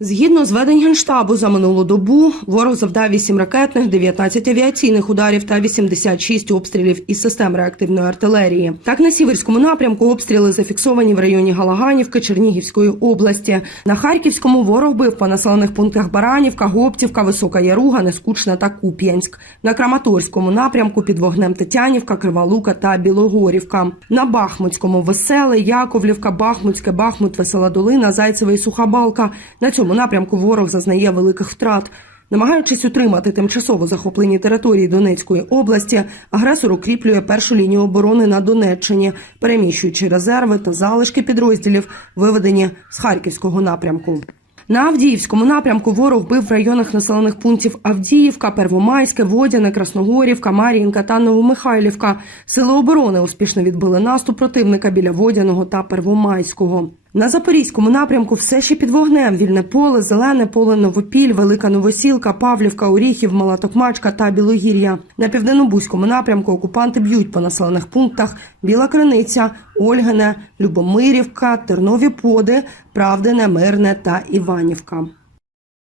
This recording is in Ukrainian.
Згідно зведень Генштабу за минулу добу, ворог завдав 8 ракетних, 19 авіаційних ударів та 86 обстрілів із систем реактивної артилерії. Так на сіверському напрямку обстріли зафіксовані в районі Галаганівки Чернігівської області. На Харківському ворог бив по населених пунктах Баранівка, Гоптівка, Висока Яруга, Нескучна та Куп'янськ. На Краматорському напрямку під вогнем Тетянівка, Кривалука та Білогорівка. На Бахмутському Веселе, Яковлівка, Бахмутське, Бахмут, Весела Долина, Зайцеве і Суха Балка. На цьому напрямку ворог зазнає великих втрат. Намагаючись утримати тимчасово захоплені території Донецької області, агресор укріплює першу лінію оборони на Донеччині, переміщуючи резерви та залишки підрозділів, виведені з Харківського напрямку. На Авдіївському напрямку ворог бив в районах населених пунктів Авдіївка, Первомайське, Водяне, Красногорівка, Мар'їнка та Новомихайлівка. Сили оборони успішно відбили наступ противника біля Водяного та Первомайського. На запорізькому напрямку все ще під вогнем. Вільне поле, зелене поле, Новопіль, Велика Новосілка, Павлівка, Оріхів, Мала Токмачка та Білогір'я. На південнобузькому напрямку окупанти б'ють по населених пунктах Біла Криниця, Ольгине, Любомирівка, Тернові Поди, Правдине, Мирне та Іванівка.